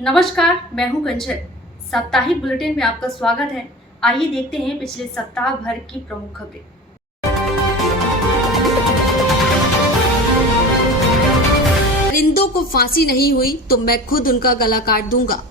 नमस्कार, मैं हूं कंचन। साप्ताहिक बुलेटिन में आपका स्वागत है। आइए देखते हैं पिछले सप्ताह भर की प्रमुख खबरें। परिंदों को फांसी नहीं हुई तो मैं खुद उनका गला काट दूंगा।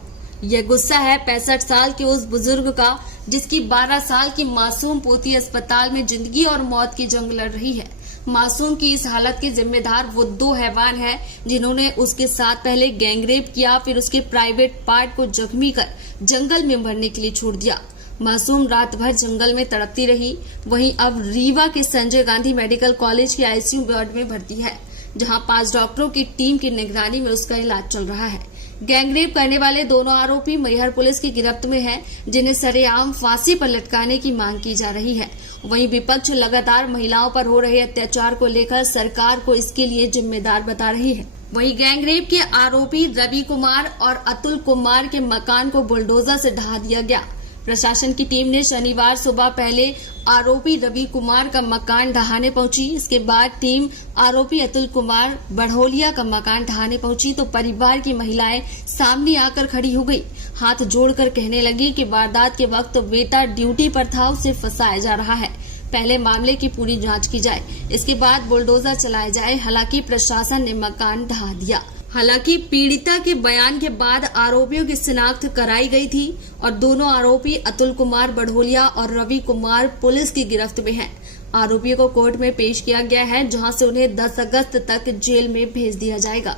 यह गुस्सा है 65 साल के उस बुजुर्ग का जिसकी 12 साल की मासूम पोती अस्पताल में जिंदगी और मौत की जंग लड़ रही है। मासूम की इस हालत के जिम्मेदार वो दो हैवान हैं जिन्होंने उसके साथ पहले गैंगरेप किया, फिर उसके प्राइवेट पार्ट को जख्मी कर जंगल में मरने के लिए छोड़ दिया। मासूम रात भर जंगल में तड़पती रही। वहीं अब रीवा के संजय गांधी मेडिकल कॉलेज के आईसीयू वार्ड में भर्ती है, जहां 5 डॉक्टरों की टीम की निगरानी में उसका इलाज चल रहा है। गैंगरेप करने वाले दोनों आरोपी मैहर पुलिस की गिरफ्त में हैं, जिन्हें सरेआम फांसी पर लटकाने की मांग की जा रही है। वहीं विपक्ष लगातार महिलाओं पर हो रहे अत्याचार को लेकर सरकार को इसके लिए जिम्मेदार बता रही है। वहीं गैंगरेप के आरोपी रवि कुमार और अतुल कुमार के मकान को बुलडोजर से ढहा दिया गया। प्रशासन की टीम ने शनिवार सुबह पहले आरोपी रवि कुमार का मकान ढहाने पहुंची। इसके बाद टीम आरोपी अतुल कुमार बढ़ोलिया का मकान ढहाने पहुंची तो परिवार की महिलाएं सामने आकर खड़ी हो गई। हाथ जोड़कर कहने लगी कि वारदात के वक्त तो बेटा ड्यूटी पर था, उसे फंसाया जा रहा है। पहले मामले की पूरी जांच की जाए, इसके बाद बुलडोजर चलाए जाए। हालांकि प्रशासन ने मकान ढहा दिया। हालांकि पीड़िता के बयान के बाद आरोपियों की शिनाख्त कराई गई थी और दोनों आरोपी अतुल कुमार बढ़ोलिया और रवि कुमार पुलिस की गिरफ्त में हैं। आरोपियों को कोर्ट में पेश किया गया है, जहां से उन्हें 10 अगस्त तक जेल में भेज दिया जाएगा।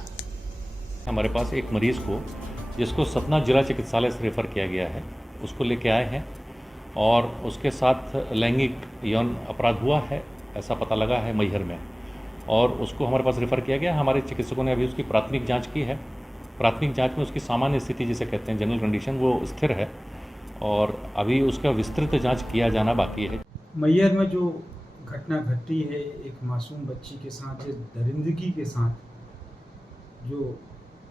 हमारे पास एक मरीज को जिसको सतना जिला चिकित्सालय से रेफर किया गया है, उसको लेके आए हैं और उसके साथ लैंगिक यौन अपराध हुआ है, ऐसा पता लगा है मैहर में, और उसको हमारे पास रेफ़र किया गया। हमारे चिकित्सकों ने अभी उसकी प्राथमिक जांच की है। प्राथमिक जांच में उसकी सामान्य स्थिति जिसे कहते हैं जनरल कंडीशन, वो स्थिर है और अभी उसका विस्तृत जांच किया जाना बाकी है। मैहर में जो घटना घटी है, एक मासूम बच्ची के साथ जिस दरिंदगी के साथ जो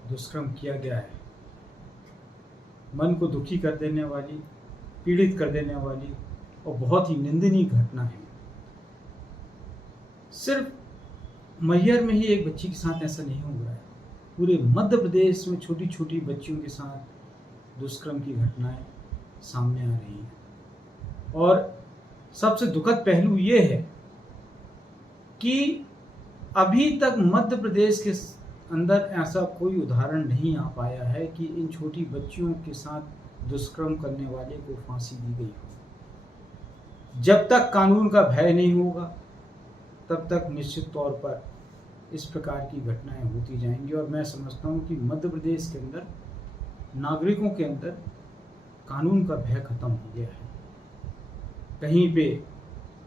दुष्कर्म किया गया है, मन को दुखी कर देने वाली, पीड़ित कर देने वाली और बहुत ही निंदनीय घटना है। सिर्फ मैहर में ही एक बच्ची के साथ ऐसा नहीं हो रहा है, पूरे मध्य प्रदेश में छोटी छोटी बच्चियों के साथ दुष्कर्म की घटनाएं सामने आ रही हैं। और सबसे दुखद पहलू ये है कि अभी तक मध्य प्रदेश के अंदर ऐसा कोई उदाहरण नहीं आ पाया है कि इन छोटी बच्चियों के साथ दुष्कर्म करने वाले को फांसी दी गई हो। जब तक कानून का भय नहीं होगा तब तक निश्चित तौर पर इस प्रकार की घटनाएं होती जाएंगी। और मैं समझता हूं कि मध्य प्रदेश के अंदर नागरिकों के अंदर कानून का भय खत्म हो गया है। कहीं पे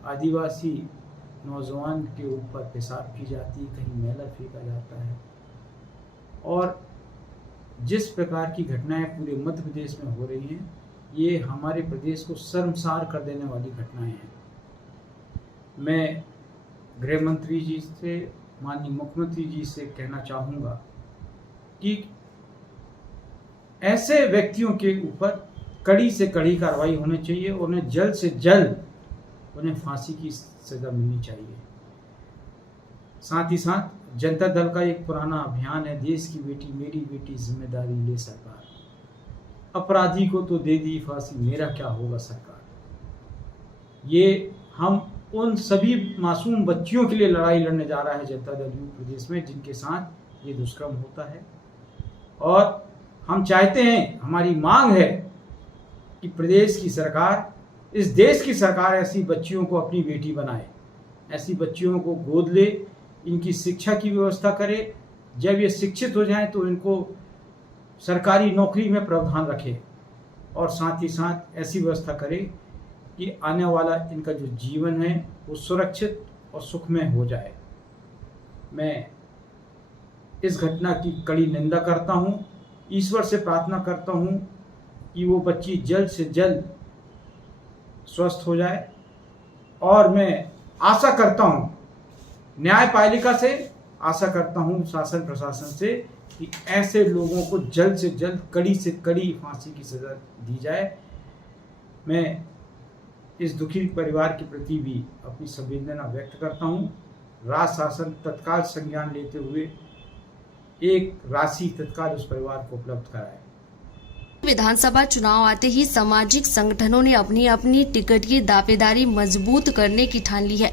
आदिवासी नौजवान के ऊपर पेशाब की जाती, कहीं मैला फेंका जाता है, और जिस प्रकार की घटनाएं पूरे मध्य प्रदेश में हो रही हैं, ये हमारे प्रदेश को शर्मसार कर देने वाली घटनाएं हैं। मैं गृह मंत्री जी से, माननीय मुख्यमंत्री जी से कहना चाहूँगा कि ऐसे व्यक्तियों के ऊपर कड़ी से कड़ी कार्रवाई होनी चाहिए। उन्हें जल्द से जल्द उन्हें फांसी की सजा मिलनी चाहिए। साथ ही साथ जनता दल का एक पुराना अभियान है, देश की बेटी मेरी बेटी जिम्मेदारी ले सरकार, अपराधी को तो दे दी फांसी, मेरा क्या होगा सरकार। ये हम उन सभी मासूम बच्चियों के लिए लड़ाई लड़ने जा रहा है जनता दल यूपी प्रदेश में, जिनके साथ ये दुष्कर्म होता है। और हम चाहते हैं, हमारी मांग है कि प्रदेश की सरकार, इस देश की सरकार ऐसी बच्चियों को अपनी बेटी बनाए, ऐसी बच्चियों को गोद ले, इनकी शिक्षा की व्यवस्था करे। जब ये शिक्षित हो जाएं तो इनको सरकारी नौकरी में प्रावधान रखे और साथ ही साथ ऐसी व्यवस्था करे कि आने वाला इनका जो जीवन है वो सुरक्षित और सुखमय हो जाए। मैं इस घटना की कड़ी निंदा करता हूँ, ईश्वर से प्रार्थना करता हूँ कि वो बच्ची जल्द से जल्द स्वस्थ हो जाए। और मैं आशा करता हूँ, न्यायपालिका से आशा करता हूँ, शासन प्रशासन से, कि ऐसे लोगों को जल्द से जल्द कड़ी से कड़ी फांसी की सजा दी जाए। मैं इस दुखी परिवार के प्रति भी अपनी संवेदना व्यक्त करता हूँ। राज्य शासन तत्काल संज्ञान लेते हुए एक राशि तत्काल उस परिवार को उपलब्ध कराए। विधानसभा चुनाव आते ही सामाजिक संगठनों ने अपनी अपनी टिकट की दावेदारी मजबूत करने की ठान ली है।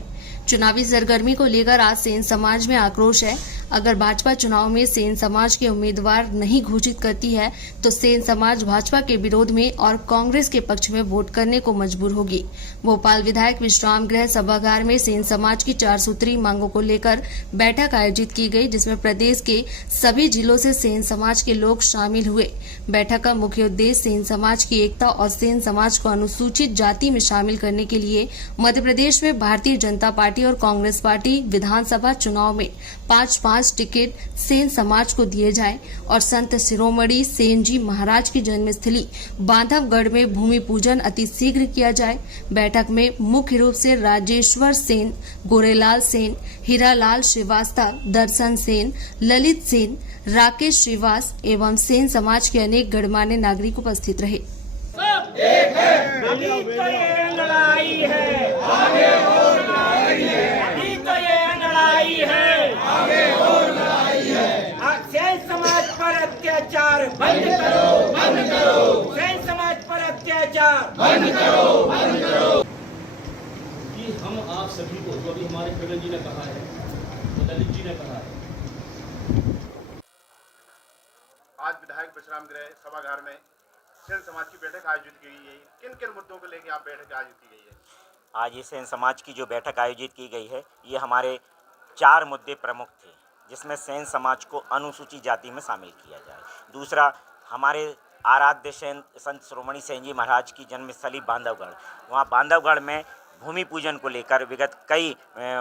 चुनावी सरगर्मी को लेकर आज सेन समाज में आक्रोश है। अगर भाजपा चुनाव में सेन समाज के उम्मीदवार नहीं घोषित करती है तो सेन समाज भाजपा के विरोध में और कांग्रेस के पक्ष में वोट करने को मजबूर होगी। भोपाल विधायक विश्राम गृह सभागार में सेन समाज की 4 सूत्री मांगों को लेकर बैठक आयोजित की गई, जिसमें प्रदेश के सभी जिलों से सेन समाज के लोग शामिल हुए। बैठक का मुख्य उद्देश्य सेन समाज की एकता और सेन समाज को अनुसूचित जाति में शामिल करने के लिए मध्य प्रदेश में भारतीय जनता पार्टी और कांग्रेस पार्टी विधानसभा चुनाव में 5-5 टिकट सेन समाज को दिए जाए और संत शिरोमणि सेन जी महाराज की जन्मस्थली बांधवगढ़ में भूमि पूजन अति शीघ्र किया जाए। बैठक में मुख्य रूप से राजेश्वर सेन, गोरेलाल सेन, हीरालाल श्रीवास्तव, दर्शन सेन, ललित सेन, राकेश श्रीवास एवं सेन समाज के अनेक गणमान्य नागरिक उपस्थित रहे। एक है, अभी तो ये लड़ाई है, आगे और लड़ाई है। अभी तो ये लड़ाई है, आगे और लड़ाई है। सेन समाज पर अत्याचार बंद करो, बंद करो। सेन समाज पर अत्याचार बंद करो, बंद करो। कि हम आप सभी को, जो अभी हमारे प्रवीण जी ने कहा है, ललित जी ने कहा है, आज विधायक विश्राम गृह सभागार में सेन समाज की बैठक आयोजित की गई है। किन किन मुद्दों को लेकर आप बैठक आयोजित की गई है? आज ये सेन समाज की जो बैठक आयोजित की गई है, ये हमारे 4 मुद्दे प्रमुख थे, जिसमें सेन समाज को अनुसूचित जाति में शामिल किया जाए। दूसरा, हमारे आराध्य संत शिरोमणि सेन जी महाराज की जन्मस्थली बांधवगढ़, वहाँ बांधवगढ़ में भूमि पूजन को लेकर विगत कई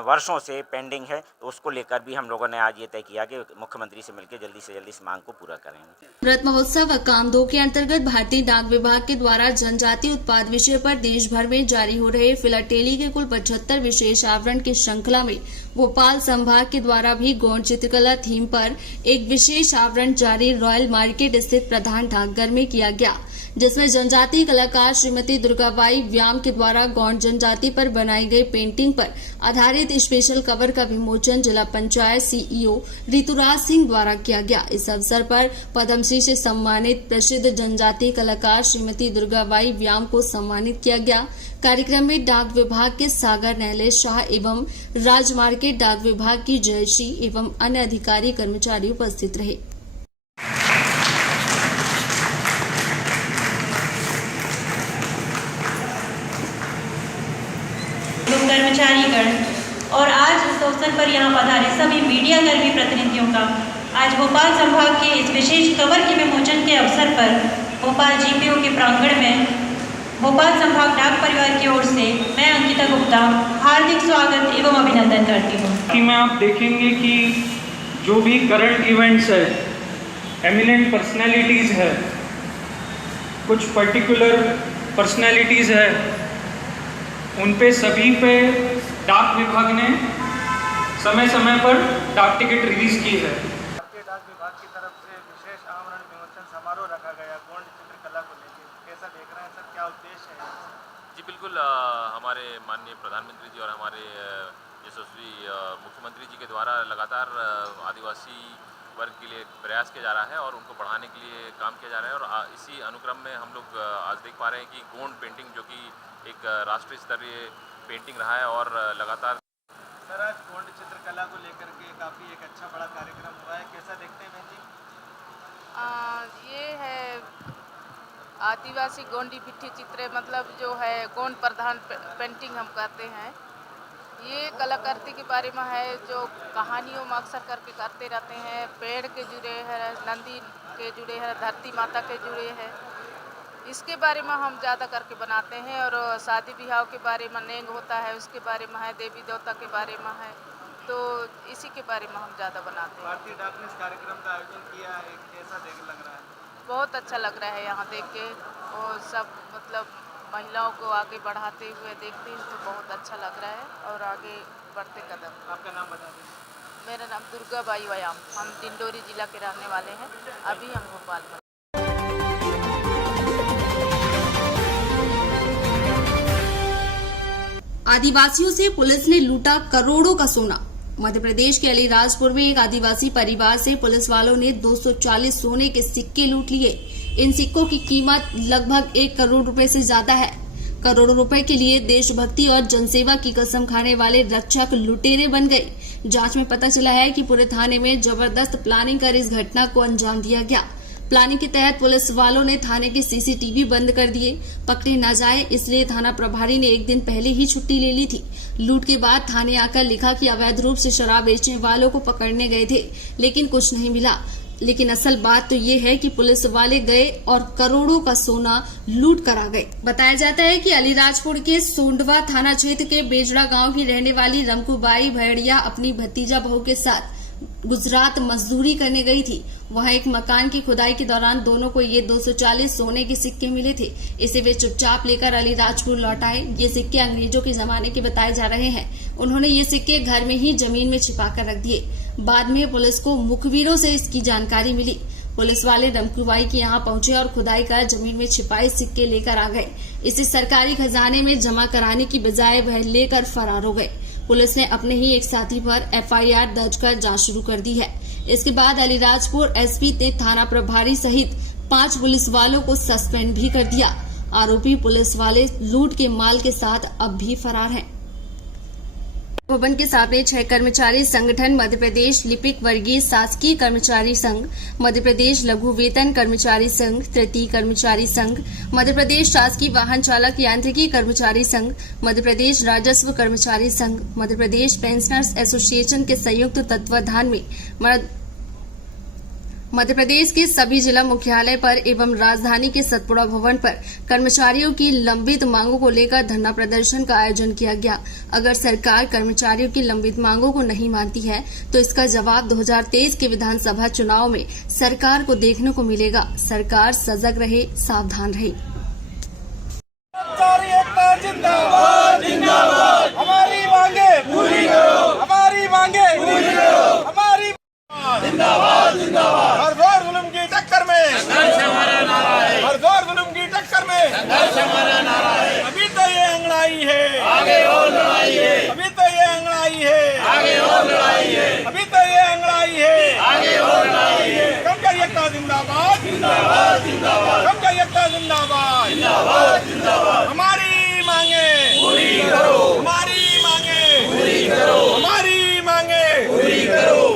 वर्षों से पेंडिंग है, तो उसको लेकर भी हम लोगों ने आज ये तय किया कि मुख्यमंत्री से मिलकर जल्दी से जल्दी इस मांग को पूरा करेंगे। व्रत महोत्सव काम 2 के अंतर्गत भारतीय डाक विभाग के द्वारा जनजातीय उत्पाद विषय पर देश भर में जारी हो रहे फिलाटेली के कुल 75 विशेष आवरण की श्रृंखला में भोपाल संभाग के द्वारा भी गौड़ चित्रकला थीम पर एक विशेष आवरण जारी रॉयल मार्केट स्थित प्रधान डाकघर में किया गया, जिसमें जनजातीय कलाकार श्रीमती दुर्गाबाई व्याम के द्वारा गौड़ जनजाति पर बनाई गई पेंटिंग पर आधारित स्पेशल कवर का विमोचन जिला पंचायत सीईओ ऋतुराज सिंह द्वारा किया गया। इस अवसर पर पद्मश्री से सम्मानित प्रसिद्ध जनजातीय कलाकार श्रीमती दुर्गाबाई व्याम को सम्मानित किया गया। कार्यक्रम में डाक विभाग के सागर नैले शाह एवं राजमार्केट डाक विभाग की जयश्री एवं अन्य अधिकारी कर्मचारी उपस्थित रहे। कर्मचारीगण और आज इस अवसर पर यहाँ पधारे सभी मीडिया कर्मी प्रतिनिधियों का आज भोपाल संभाग के इस विशेष कवर के विमोचन के अवसर पर भोपाल जीपीओ के प्रांगण में भोपाल संभाग डाक परिवार की ओर से मैं अंकिता गुप्ता हार्दिक स्वागत एवं अभिनंदन करती हूँ। कि में आप देखेंगे कि जो भी करंट इवेंट्स है, एमिनेंट पर्सनैलिटीज़ है, कुछ पर्टिकुलर पर्सनैलिटीज़ है, उन पे सभी पे डाक विभाग ने समय समय पर डाक टिकट रिलीज की है। भारतीय डाक विभाग की तरफ से विशेष आवरण विमोचन समारोह रखा गया गौड़ चित्रकला को लेकर, कैसा देख रहे हैं सर, क्या उद्देश्य है? जी बिल्कुल, हमारे माननीय प्रधानमंत्री जी और हमारे यशस्वी मुख्यमंत्री जी के द्वारा लगातार आदिवासी वर्ग के लिए प्रयास किया जा रहा है और उनको बढ़ाने के लिए काम किया जा रहा है। और इसी अनुक्रम में हम लोग आज देख पा रहे हैं कि गौड़ पेंटिंग, जो कि एक राष्ट्रीय स्तरीय पेंटिंग रहा है और लगातार। सर, आज गौड़ चित्रकला को लेकर के काफ़ी एक अच्छा बड़ा कार्यक्रम हुआ है, कैसा देखते हैं बहन जी? ये है आदिवासी गोंडी पिट्ठी चित्र, मतलब जो है गौड़ प्रधान पेंटिंग हम करते हैं। ये कलाकृति के बारे में है, जो कहानियों में अक्सर करके करते रहते हैं। पेड़ के जुड़े हैं, नंदी के जुड़े हैं, धरती माता के जुड़े हैं, इसके बारे में हम ज़्यादा करके बनाते हैं। और शादी ब्याह के बारे में नेंग होता है, उसके बारे में है, देवी देवता के बारे में है, तो इसी के बारे में हम ज़्यादा बनाते हैं। भारतीय डाक ने इस कार्यक्रम का आयोजन किया है, कैसा लग रहा है? बहुत अच्छा लग रहा है यहाँ देख के, और सब मतलब महिलाओं को आगे बढ़ाते हुए देखते हैं तो बहुत अच्छा लग रहा है और आगे बढ़ते कदम। आपका नाम बता दें। मेरा नाम दुर्गाबाई व्याम, हम डिंडोरी जिला के रहने वाले हैं, अभी हम भोपाल में। आदिवासियों से पुलिस ने लूटा करोड़ों का सोना। मध्य प्रदेश के अलीराजपुर में एक आदिवासी परिवार से पुलिस वालों ने 240 सोने के सिक्के लूट लिए। इन सिक्कों की कीमत लगभग 1 करोड़ रुपए से ज्यादा है। करोड़ों रुपए के लिए देशभक्ति और जनसेवा की कसम खाने वाले रक्षक लुटेरे बन गए। जांच में पता चला है कि पूरे थाने में जबरदस्त प्लानिंग कर इस घटना को अंजाम दिया गया। प्लानिंग के तहत पुलिस वालों ने थाने के सीसीटीवी बंद कर दिए। पकड़े न जाए इसलिए थाना प्रभारी ने एक दिन पहले ही छुट्टी ले ली थी। लूट के बाद थाने आकर लिखा कि अवैध रूप से शराब बेचने वालों को पकड़ने गए थे, लेकिन कुछ नहीं मिला। लेकिन असल बात तो ये है कि पुलिस वाले गए और करोड़ों का सोना लूट कर आ गए। बताया जाता है कि अलीराजपुर के सोंडवा थाना क्षेत्र के बेजड़ा गांव की रहने वाली रमकूबाई भैड़िया अपनी भतीजा बहू के साथ गुजरात मजदूरी करने गई थी। वहां एक मकान की खुदाई के दौरान दोनों को ये 240 सोने के सिक्के मिले थे। इसे वे चुपचाप लेकर अलीराजपुर लौट आए। ये सिक्के अंग्रेजों के जमाने के बताए जा रहे हैं। उन्होंने ये सिक्के घर में ही जमीन में छिपा कर रख दिए। बाद में पुलिस को मुखबिरों से इसकी जानकारी मिली। पुलिस वाले रमकूबाई के यहाँ पहुंचे और खुदाई कर जमीन में छिपाए सिक्के लेकर आ गए। इसे सरकारी खजाने में जमा कराने की बजाय वह लेकर फरार हो गए। पुलिस ने अपने ही एक साथी पर एफआईआर दर्ज कर जांच शुरू कर दी है। इसके बाद अलीराजपुर एसपी ने थाना प्रभारी सहित 5 पुलिस वालों को सस्पेंड भी कर दिया। आरोपी पुलिस वाले लूट के माल के साथ अब भी फरार हैं। भवन के सामने 6 कर्मचारी संगठन, मध्य प्रदेश लिपिक वर्गीय शासकीय कर्मचारी संघ, मध्य प्रदेश लघु वेतन कर्मचारी संघ, तृतीय कर्मचारी संघ, मध्य प्रदेश शासकीय वाहन चालक यांत्रिकी कर्मचारी संघ, मध्य प्रदेश राजस्व कर्मचारी संघ, मध्य प्रदेश पेंशनर्स एसोसिएशन के संयुक्त तत्वाधान में मध्य प्रदेश के सभी जिला मुख्यालय पर एवं राजधानी के सतपुड़ा भवन पर कर्मचारियों की लंबित मांगों को लेकर धरना प्रदर्शन का आयोजन किया गया। अगर सरकार कर्मचारियों की लंबित मांगों को नहीं मानती है तो इसका जवाब 2023 के विधानसभा चुनाव में सरकार को देखने को मिलेगा। सरकार सजग रहे, सावधान रहे। जिंदाबाद जिंदाबाद, हमारी मांगे पूरी करो, हमारी मांगे पूरी करो, हमारी जिंदाबाद जिंदाबाद। हर दौर जुल्म की टक्कर में संघर्ष हमारा नारा है, हर दौर जुल्म की टक्कर में संघर्ष हमारा नारा है। अभी तो ये अंगड़ाई है, आगे और लड़ाई है, अभी तो ये अंगड़ाई है, आगे और लड़ाई है, अभी तो ये अंगड़ाई है, आगे और लड़ाई है। कर्मचारी एकता जिंदाबाद जिंदाबाद जिंदाबाद, कर्मचारी एकता जिंदाबाद जिंदाबाद जिंदाबाद। हमारी मांगे पूरी करो, हमारी मांगे पूरी करो, हमारी मांगे पूरी करो।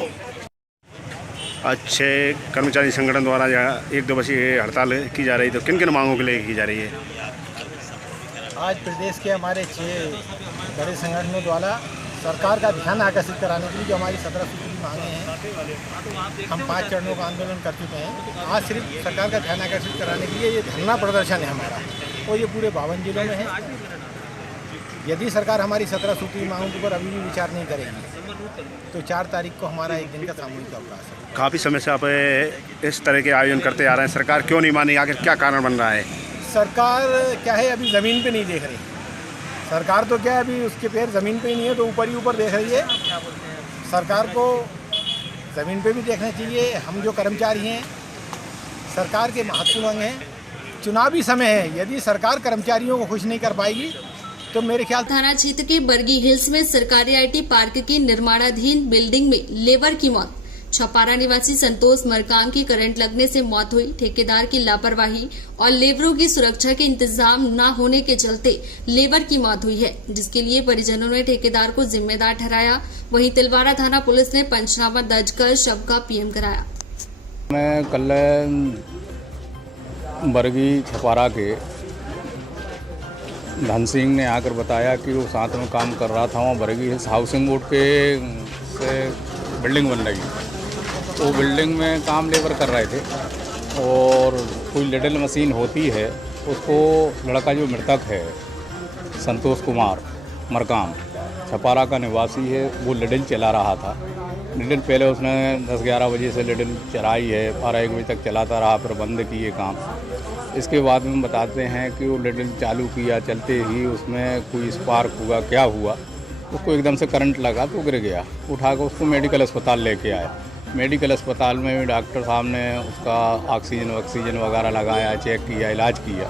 अच्छे कर्मचारी संगठन द्वारा 1 दिवसीय हड़ताल की जा रही, तो किन किन मांगों के लिए की जा रही है? आज प्रदेश के हमारे 6 बड़े संगठनों द्वारा सरकार का ध्यान आकर्षित कराने के लिए जो हमारी 17 सूत्री मांगे हैं, हम 5 चरणों का आंदोलन कर चुके हैं। आज सिर्फ सरकार का ध्यान आकर्षित कराने के लिए ये धरना प्रदर्शन है हमारा, और ये पूरे 52 जिलों में है। यदि सरकार हमारी 17 सूत्री मांगों के ऊपर अभी भी विचार नहीं करेगी तो 4 तारीख को हमारा एक दिन का सामूहिक अवकाश है। काफ़ी समय से आप इस तरह के आयोजन करते आ रहे हैं, सरकार क्यों नहीं मानी? आखिर क्या कारण बन रहा है? सरकार क्या है, अभी ज़मीन पे नहीं देख रही। सरकार तो क्या है, अभी उसके पैर ज़मीन पे ही नहीं है तो ऊपर ही ऊपर देख रही है। सरकार को ज़मीन पे भी देखना चाहिए। हम जो कर्मचारी हैं, सरकार के महत्वपूर्ण हैं, चुनावी समय है, यदि सरकार कर्मचारियों को खुश नहीं कर पाएगी तो मेरे ख्याल। थाना क्षेत्र के बरगी हिल्स में सरकारी आईटी पार्क की निर्माणाधीन बिल्डिंग में लेबर की मौत। छपारा निवासी संतोष मरकाम की करंट लगने से मौत हुई। ठेकेदार की लापरवाही और लेबरों की सुरक्षा के इंतजाम न होने के चलते लेबर की मौत हुई है, जिसके लिए परिजनों ने ठेकेदार को जिम्मेदार ठहराया। वहीं तिलवारा थाना पुलिस ने पंचनामा दर्ज कर शव का पीएम कराया। मैं कल बरगी छपारा के धन सिंह ने आकर बताया कि वो साथ में काम कर रहा था। वहाँ बरगी हिल्स हाउसिंग बोर्ड के से बिल्डिंग बन रही, वो बिल्डिंग में काम लेबर कर रहे थे और कोई लिडल मशीन होती है, उसको लड़का जो मृतक है संतोष कुमार मरकाम छपारा का निवासी है, वो लिडल चला रहा था। लिडल पहले उसने 10-11 बजे से लिडल चलाई है, 12-1 बजे तक चलाता रहा, फिर बंद किए काम। इसके बाद में बताते हैं कि वो लिडल चालू किया, चलते ही उसमें कोई स्पार्क हुआ, क्या हुआ, उसको एकदम से करंट लगा तो गिर गया। उठा कर उसको मेडिकल अस्पताल लेके आए। मेडिकल अस्पताल में भी डॉक्टर साहब ने उसका ऑक्सीजन वगैरह लगाया, चेक किया, इलाज किया,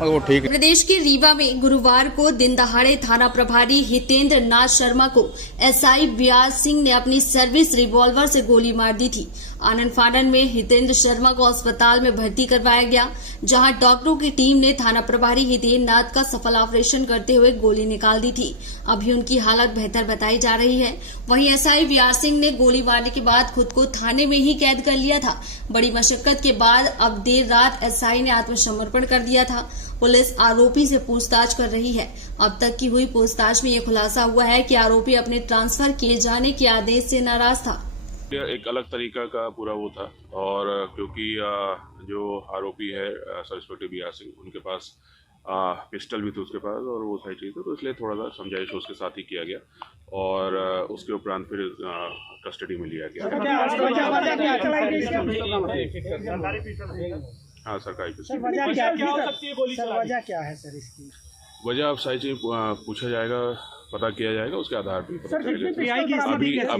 वो ठीक। प्रदेश के रीवा में गुरुवार को दिन दहाड़े थाना प्रभारी हितेंद्र नाथ शर्मा को एसआई व्यास सिंह ने अपनी सर्विस रिवॉल्वर से गोली मार दी थी। आनन फानन में हितेंद्र शर्मा को अस्पताल में भर्ती करवाया गया, जहां डॉक्टरों की टीम ने थाना प्रभारी हितेंद्र नाथ का सफल ऑपरेशन करते हुए गोली निकाल दी थी। अभी उनकी हालत बेहतर बताई जा रही है। वहीं एसआई वीआर सिंह ने गोली मारने के बाद खुद को थाने में ही कैद कर लिया था। बड़ी मशक्कत के बाद अब देर रात एसआई ने आत्मसमर्पण कर दिया था। पुलिस आरोपी से पूछताछ कर रही है। अब तक की हुई पूछताछ में यह खुलासा हुआ है कि आरोपी अपने ट्रांसफर किए जाने के आदेश से नाराज था। एक अलग तरीका का पूरा वो था, और क्योंकि जो आरोपी है सब इंस्पेक्टर वीआर सिंह, उनके पास पिस्टल भी थी उसके पास और वो सारी चीज़, तो इसलिए थोड़ा सा समझाइश उसके साथ ही किया गया और उसके उपरांत फिर कस्टडी में लिया गया। हाँ, सरकारी पिस्टल। वजह क्या है सर इसकी? वजह अब सारी चीज पूछा जाएगा, पता किया जाएगा, उसके आधार पर पता चलेगा।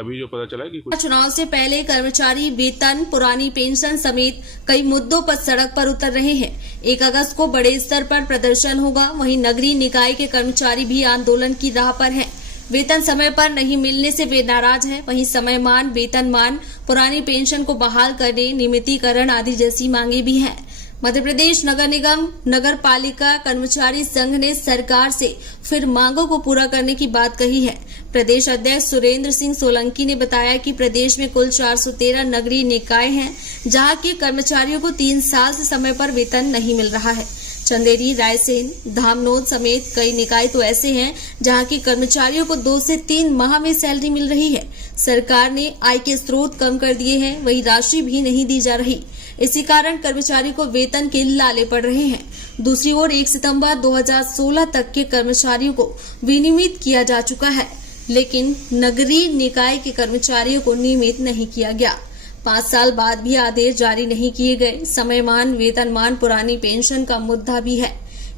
अभी जो पता चला है कि चुनाव से पहले कर्मचारी वेतन, पुरानी पेंशन समेत कई मुद्दों पर सड़क पर उतर रहे हैं। 1 अगस्त को बड़े स्तर पर प्रदर्शन होगा। वहीं नगरीय निकाय के कर्मचारी भी आंदोलन की राह पर हैं। वेतन समय पर नहीं मिलने से वे नाराज हैं। वहीं समयमान, वेतनमान, पुरानी पेंशन को बहाल करने, नियमितीकरण आदि जैसी मांगे भी हैं। मध्य प्रदेश नगर निगम नगर पालिका कर्मचारी संघ ने सरकार से फिर मांगों को पूरा करने की बात कही है। प्रदेश अध्यक्ष सुरेंद्र सिंह सोलंकी ने बताया कि प्रदेश में कुल 413 नगरीय निकाय हैं, जहां के कर्मचारियों को 3 साल से समय पर वेतन नहीं मिल रहा है। चंदेरी, रायसेन, धामनोद समेत कई निकाय तो ऐसे हैं जहां के कर्मचारियों को 2 से 3 माह में सैलरी मिल रही है। सरकार ने आय के स्रोत कम कर दिए हैं, वही राशि भी नहीं दी जा रही। इसी कारण कर्मचारी को वेतन के लाले पड़ रहे हैं। दूसरी ओर 1 सितंबर 2016 तक के कर्मचारियों को विनियमित किया जा चुका है, लेकिन नगरीय निकाय के कर्मचारियों को नियमित नहीं किया गया। 5 साल बाद भी आदेश जारी नहीं किए गए। समयमान, वेतनमान, पुरानी पेंशन का मुद्दा भी है।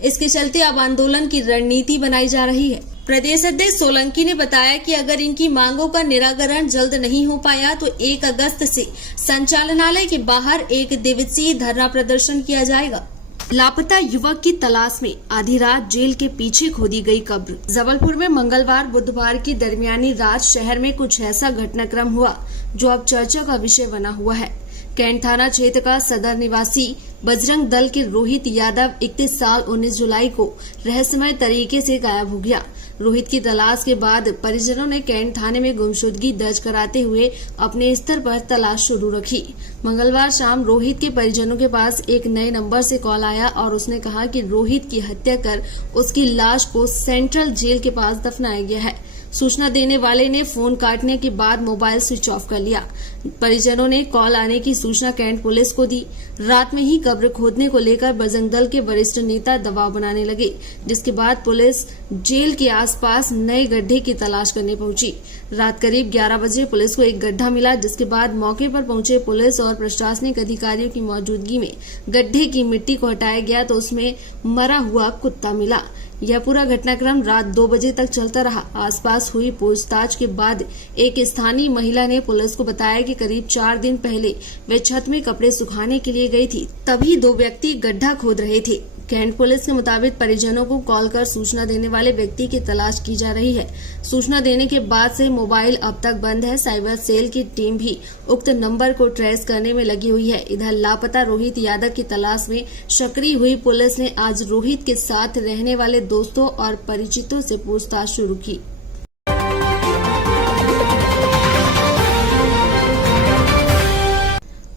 इसके चलते अब आंदोलन की रणनीति बनाई जा रही है। प्रदेश अध्यक्ष सोलंकी ने बताया कि अगर इनकी मांगों का निराकरण जल्द नहीं हो पाया तो 1 अगस्त से संचालनालय के बाहर 1 दिवसीय धरना प्रदर्शन किया जाएगा। लापता युवक की तलाश में आधी रात जेल के पीछे खोदी गई कब्र। जबलपुर में मंगलवार बुधवार की दरमियानी रात शहर में कुछ ऐसा घटनाक्रम हुआ जो अब चर्चा का विषय बना हुआ है। कैंट थाना क्षेत्र का सदर निवासी बजरंग दल के रोहित यादव 31 साल 19 जुलाई को रहस्यमय तरीके से गायब हो गया। रोहित की तलाश के बाद परिजनों ने कैंट थाने में गुमशुदगी दर्ज कराते हुए अपने स्तर पर तलाश शुरू रखी। मंगलवार शाम रोहित के परिजनों के पास एक नए नंबर से कॉल आया और उसने कहा कि रोहित की हत्या कर उसकी लाश को सेंट्रल जेल के पास दफनाया गया है। सूचना देने वाले ने फोन काटने के बाद मोबाइल स्विच ऑफ कर लिया। परिजनों ने कॉल आने की सूचना कैंट पुलिस को दी। रात में ही कब्र खोदने को लेकर बजरंग दल के वरिष्ठ नेता दबाव बनाने लगे, जिसके बाद पुलिस जेल के आसपास नए गड्ढे की तलाश करने पहुंची। रात करीब 11 बजे पुलिस को एक गड्ढा मिला, जिसके बाद मौके पर पहुंचे पुलिस और प्रशासनिक अधिकारियों की मौजूदगी में गड्ढे की मिट्टी को हटाया गया तो उसमें मरा हुआ कुत्ता मिला। यह पूरा घटनाक्रम रात 2 बजे तक चलता रहा। आसपास हुई पूछताछ के बाद एक स्थानीय महिला ने पुलिस को बताया कि करीब 4 दिन पहले वे छत में कपड़े सुखाने के लिए गई थी, तभी 2 व्यक्ति गड्ढा खोद रहे थे। कैंट पुलिस के मुताबिक परिजनों को कॉल कर सूचना देने वाले व्यक्ति की तलाश की जा रही है। सूचना देने के बाद से मोबाइल अब तक बंद है। साइबर सेल की टीम भी उक्त नंबर को ट्रेस करने में लगी हुई है। इधर लापता रोहित यादव की तलाश में सक्रिय हुई पुलिस ने आज रोहित के साथ रहने वाले दोस्तों और परिचितों से पूछताछ शुरू की।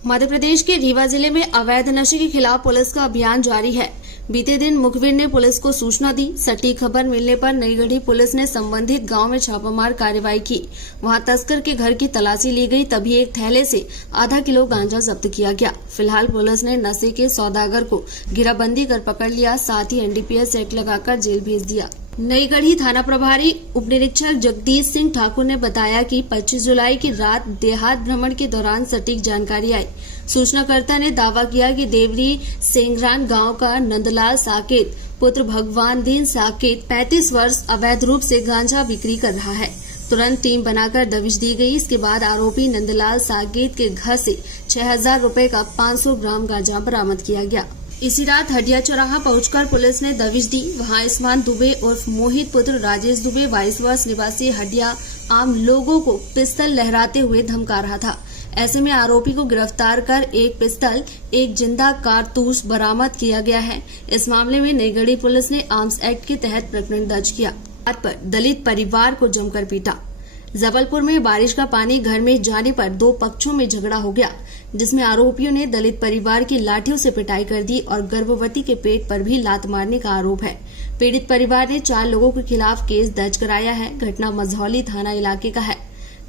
मध्य प्रदेश के रीवा जिले में अवैध नशे के खिलाफ पुलिस का अभियान जारी है। बीते दिन मुखबिर ने पुलिस को सूचना दी। सटीक खबर मिलने पर नईगढ़ी पुलिस ने संबंधित गांव में छापामार कार्रवाई की। वहां तस्कर के घर की तलाशी ली गई, तभी एक थैले से आधा किलो गांजा जब्त किया गया। फिलहाल पुलिस ने नशे के सौदागर को घेराबंदी कर पकड़ लिया, साथ ही NDPS एक्ट लगाकर जेल भेज दिया। नईगढ़ी थाना प्रभारी उप निरीक्षक जगदीश सिंह ठाकुर ने बताया कि 25 जुलाई की रात देहात भ्रमण के दौरान सटीक जानकारी आई। सूचनाकर्ता ने दावा किया कि देवरी सेंगरान गांव का नंदलाल साकेत पुत्र भगवान दीन साकेत 35 वर्ष अवैध रूप से गांजा बिक्री कर रहा है। तुरंत टीम बनाकर दबिश दी गई। इसके बाद आरोपी नंदलाल साकेत के घर से 6000 रुपए का 500 ग्राम गांजा बरामद किया गया। इसी रात हडिया चौराहा पहुंचकर पुलिस ने दबिश दी। वहां इस्मान दुबे उर्फ मोहित पुत्र राजेश दुबे 22 वर्ष निवासी हडिया आम लोगों को पिस्तल लहराते हुए धमका रहा था। ऐसे में आरोपी को गिरफ्तार कर एक पिस्टल, एक जिंदा कारतूस बरामद किया गया है। इस मामले में नईगढ़ी पुलिस ने आर्म्स एक्ट के तहत प्रकरण दर्ज किया। पर दलित परिवार को जमकर पीटा। जबलपुर में बारिश का पानी घर में जाने पर दो पक्षों में झगड़ा हो गया, जिसमें आरोपियों ने दलित परिवार की लाठियों से पिटाई कर दी और गर्भवती के पेट पर भी लात मारने का आरोप है। पीड़ित परिवार ने 4 लोगों के खिलाफ केस दर्ज कराया है। घटना मझौली थाना इलाके का है।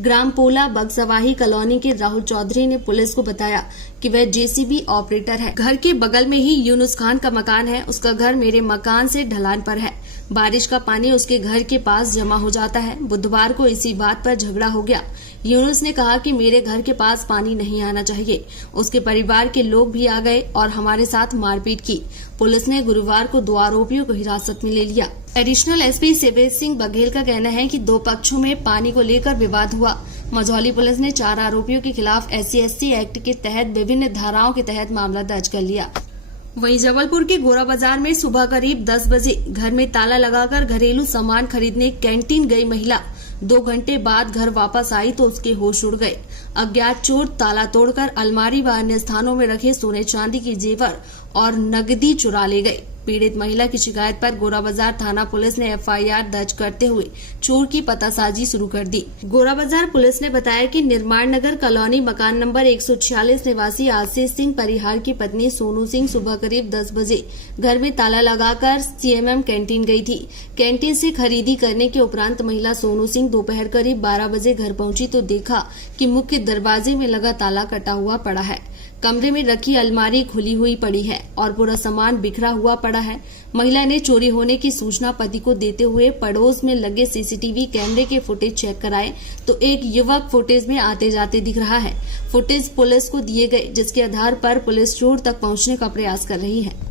ग्राम पोला बगसवाही कॉलोनी के राहुल चौधरी ने पुलिस को बताया कि वह जेसीबी ऑपरेटर है। घर के बगल में ही यूनुस खान का मकान है। उसका घर मेरे मकान से ढलान पर है। बारिश का पानी उसके घर के पास जमा हो जाता है। बुधवार को इसी बात पर झगड़ा हो गया। यूनुस ने कहा कि मेरे घर के पास पानी नहीं आना चाहिए। उसके परिवार के लोग भी आ गए और हमारे साथ मारपीट की। पुलिस ने गुरुवार को 2 आरोपियों को हिरासत में ले लिया। एडिशनल एसपी शिवेश सिंह बघेल का कहना है कि 2 पक्षों में पानी को लेकर विवाद हुआ। मझौली पुलिस ने 4 आरोपियों के खिलाफ SC/ST एक्ट के तहत विभिन्न धाराओं के तहत मामला दर्ज कर लिया। वहीं जबलपुर के गोरा बाजार में सुबह करीब 10 बजे घर में ताला लगाकर घरेलू सामान खरीदने कैंटीन गई महिला 2 घंटे बाद घर वापस आई तो उसके होश उड़ गए। अज्ञात चोर ताला तोड़कर अलमारी व अन्य स्थानों में रखे सोने चांदी के जेवर और नकदी चुरा ले गए। पीड़ित महिला की शिकायत पर गोरा बाजार थाना पुलिस ने FIR दर्ज करते हुए चोर की पतासाजी शुरू कर दी। गोरा बाजार पुलिस ने बताया कि निर्माण नगर कॉलोनी मकान नंबर 146 निवासी आशीष सिंह परिहार की पत्नी सोनू सिंह सुबह करीब 10 बजे घर में ताला लगाकर CMM कैंटीन गई थी। कैंटीन से खरीदी करने के उपरांत महिला सोनू सिंह दोपहर करीब 12 बजे घर पहुंची तो देखा कि मुख्य दरवाजे में लगा ताला कटा हुआ पड़ा है। कमरे में रखी अलमारी खुली हुई पड़ी है और पूरा सामान बिखरा हुआ पड़ा है। महिला ने चोरी होने की सूचना पति को देते हुए पड़ोस में लगे CCTV कैमरे के फुटेज चेक कराए तो एक युवक फुटेज में आते जाते दिख रहा है। फुटेज पुलिस को दिए गए, जिसके आधार पर पुलिस चोर तक पहुंचने का प्रयास कर रही है।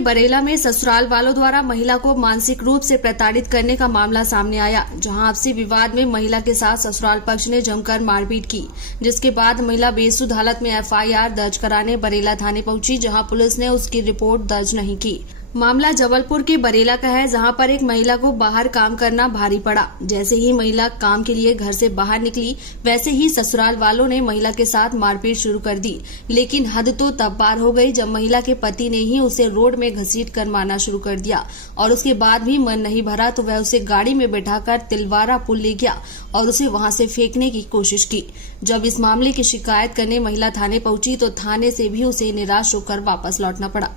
बरेला में ससुराल वालों द्वारा महिला को मानसिक रूप से प्रताड़ित करने का मामला सामने आया, जहां आपसी विवाद में महिला के साथ ससुराल पक्ष ने जमकर मारपीट की, जिसके बाद महिला बेसुध हालत में FIR दर्ज कराने बरेला थाने पहुंची, जहां पुलिस ने उसकी रिपोर्ट दर्ज नहीं की। मामला जबलपुर के बरेला का है, जहां पर एक महिला को बाहर काम करना भारी पड़ा। जैसे ही महिला काम के लिए घर से बाहर निकली, वैसे ही ससुराल वालों ने महिला के साथ मारपीट शुरू कर दी। लेकिन हद तो तब पार हो गई जब महिला के पति ने ही उसे रोड में घसीट कर मारना शुरू कर दिया और उसके बाद भी मन नहीं भरा तो वह उसे गाड़ी में बैठाकर तिलवारा पुल ले गया और उसे वहां से फेंकने की कोशिश की। जब इस मामले की शिकायत करने महिला थाने पहुंची तो थाने से भी उसे निराश होकर वापस लौटना पड़ा।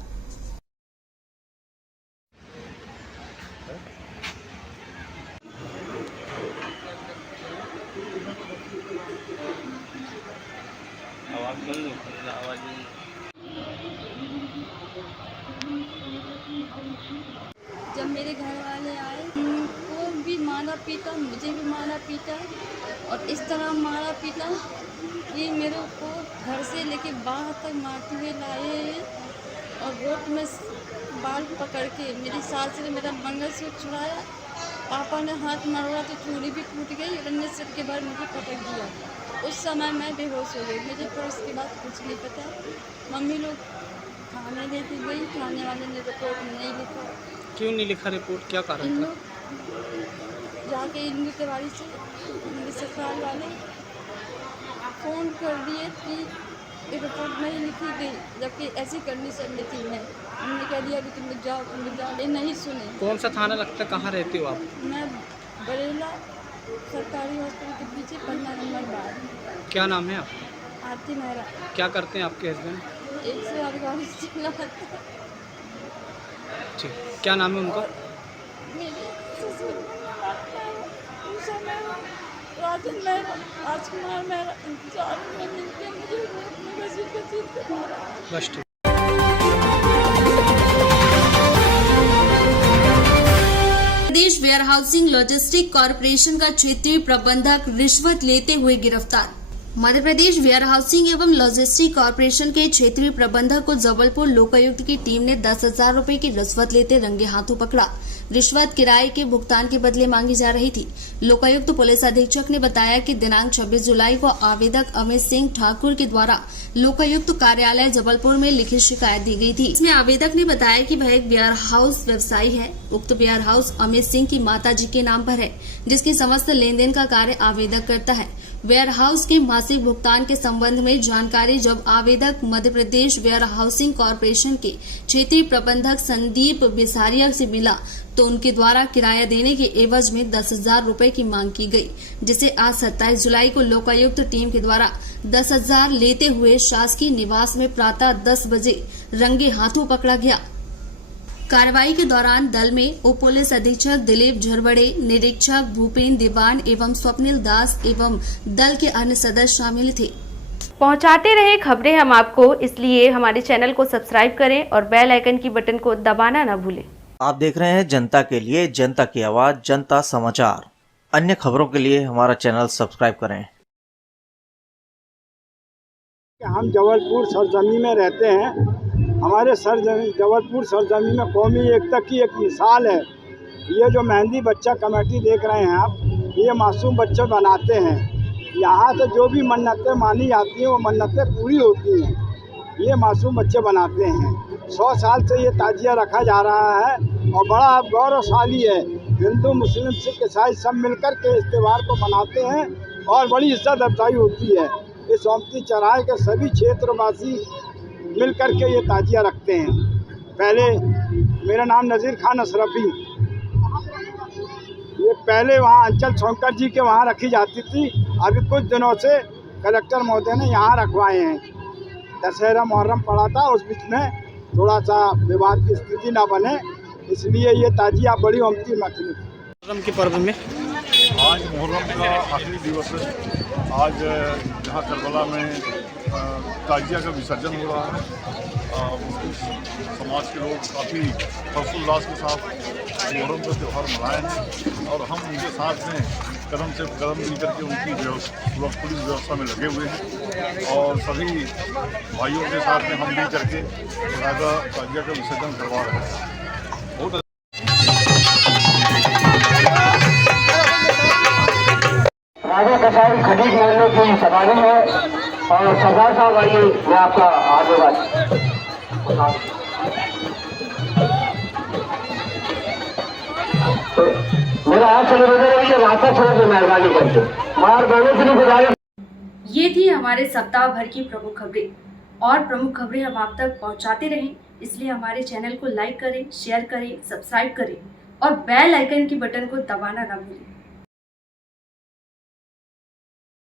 जब मेरे घर वाले आए उनको भी मारा पीटा, मुझे भी मारा पीटा और इस तरह मारा पीटा कि मेरे को घर से लेके बाहर तक मारते हुए लाए और रोड में बाल पकड़ के मेरी सास ने मेरा मंगलसूत्र छुड़ाया। पापा ने हाथ मारा तो चूड़ी भी टूट गई और अन्य सिर के बार मुझे पटक दिया। उस समय मैं बेहोश हो गई। मुझे फिर उसके बाद कुछ नहीं पता। मम्मी लोग थाने लेके गई, थाने वाले ने रिपोर्ट नहीं लिखा। क्यों नहीं लिखा रिपोर्ट, क्या कारण था? जाके इंदू तिवारी से मेरे ससुराल वाले फ़ोन कर दिए कि रिपोर्ट नहीं लिखी गई, जबकि ऐसी कंडीशन में थी मैं। उन्होंने कह दिया कि तुम जाओ, ये नहीं सुने। कौन सा थाना लगता है, कहाँ रहते हो आप? मैं बरेला सरकारी हॉस्पिटल के पीछे 15 नंबर बार। क्या नाम है आपका? आरती मेहरा। क्या करते हैं आपके हस्बैंड? 108 गाड़ी चलाते। ठीक, क्या नाम है उनका? मेरे ससुर उषा मेहरा, राजन मेहरा, राजकुमार मेहरा, 4 में मिलकर मुझे घसीट कर मारा। बस ठीक। प्रदेश वेयर हाउसिंग लॉजिस्टिक कॉरपोरेशन का क्षेत्रीय प्रबंधक रिश्वत लेते हुए गिरफ्तार। मध्य प्रदेश वेयर हाउसिंग एवं लॉजिस्टिक कॉर्पोरेशन के क्षेत्रीय प्रबंधक को जबलपुर लोकायुक्त की टीम ने 10,000 रुपए की रिश्वत लेते रंगे हाथों पकड़ा। रिश्वत किराए के भुगतान के बदले मांगी जा रही थी। लोकायुक्त पुलिस अधीक्षक ने बताया कि दिनांक 26 जुलाई को आवेदक अमित सिंह ठाकुर के द्वारा लोकायुक्त कार्यालय जबलपुर में लिखित शिकायत दी गई थी। इसमें आवेदक ने बताया कि वह एक वेयर हाउस व्यवसायी है। उक्त वेयर हाउस अमित सिंह की माताजी के नाम पर है, जिसकी समस्त लेन देन का कार्य आवेदक करता है। वेयर हाउस के मासिक भुगतान के संबंध में जानकारी जब आवेदक Madhya Pradesh where housing corporation के क्षेत्रीय प्रबंधक संदीप बिसारिया से मिला तो उनके द्वारा किराया देने के एवज में 10,000 रुपए की मांग की गई, जिसे आज 27 जुलाई को लोकायुक्त टीम के द्वारा 10,000 लेते हुए शासकीय निवास में प्रातः 10 बजे रंगे हाथों पकड़ा गया। कार्रवाई के दौरान दल में उप पुलिस अधीक्षक दिलीप झरवड़े, निरीक्षक भूपेन दीवान एवं स्वप्निल दास एवं दल के अन्य सदस्य शामिल थे। पहुंचाते रहे खबरें हम आपको, इसलिए हमारे चैनल को सब्सक्राइब करें और बेल आइकन की बटन को दबाना न भूलें। आप देख रहे हैं जनता के लिए, जनता की आवाज, जनता समाचार। अन्य खबरों के लिए हमारा चैनल सब्सक्राइब करें। हम जबलपुर सरजमी में रहते हैं। हमारे जबलपुर सरजमी में कौमी एकता की एक मिसाल है। ये जो मेहंदी बच्चा कमेटी देख रहे हैं आप, ये मासूम बच्चे बनाते हैं। यहाँ से जो भी मन्नतें मानी जाती हैं वो मन्नतें पूरी होती हैं। ये मासूम बच्चे बनाते हैं। 100 साल से ये ताजिया रखा जा रहा है और बड़ा गौरवशाली है। हिंदू, मुस्लिम, सिख, ईसाई सब मिलकर के इस त्यौहार को मनाते हैं और बड़ी इज्जत अफजाई होती है। इस ओमती चौराहे के सभी क्षेत्रवासी मिलकर के ये ताजिया रखते हैं। पहले मेरा नाम नज़ीर खान अशरफी, ये पहले वहाँ अंचल शंकर जी के वहाँ रखी जाती थी। अभी कुछ दिनों से कलेक्टर महोदय ने यहाँ रखवाए हैं। दशहरा मुहर्रम पड़ा था, उस बीच में थोड़ा सा विवाद की स्थिति ना बने, इसलिए ये ताजिया बड़ी उम्मती मचली। मुहर्रम के पर्व में आज मुहर्रम का आखिरी दिवस है। आज जहाँ करबला में ताजिया का विसर्जन हो रहा है, मुस्लिम समाज के लोग काफ़ी हर्षोल्लास के साथ मुहर्रम का त्यौहार मनाए हैं और हम उनके साथ में कदम से कदम मिल करके उनकी पुलिस व्यवस्था में लगे हुए हैं और सभी भाइयों के साथ में हम मिल करके ताजिया का विसर्जन करवा रहे हैं। बहुत राजा कसाई खटीक मोहल्ले की सवारी है और सरदार साहब आइए, मैं आपका आशीर्वाद। मेरा हाथ चले रही है, रास्ता छोड़ दो मेहरबानी करके, मार बहनों से नहीं गुजारिश। ये थी हमारे सप्ताह भर की प्रमुख खबरें और प्रमुख खबरें हम आप तक पहुंचाते रहें, इसलिए हमारे चैनल को लाइक करें, शेयर करें, सब्सक्राइब करें और बेल आइकन की बटन को दबाना ना भूलें।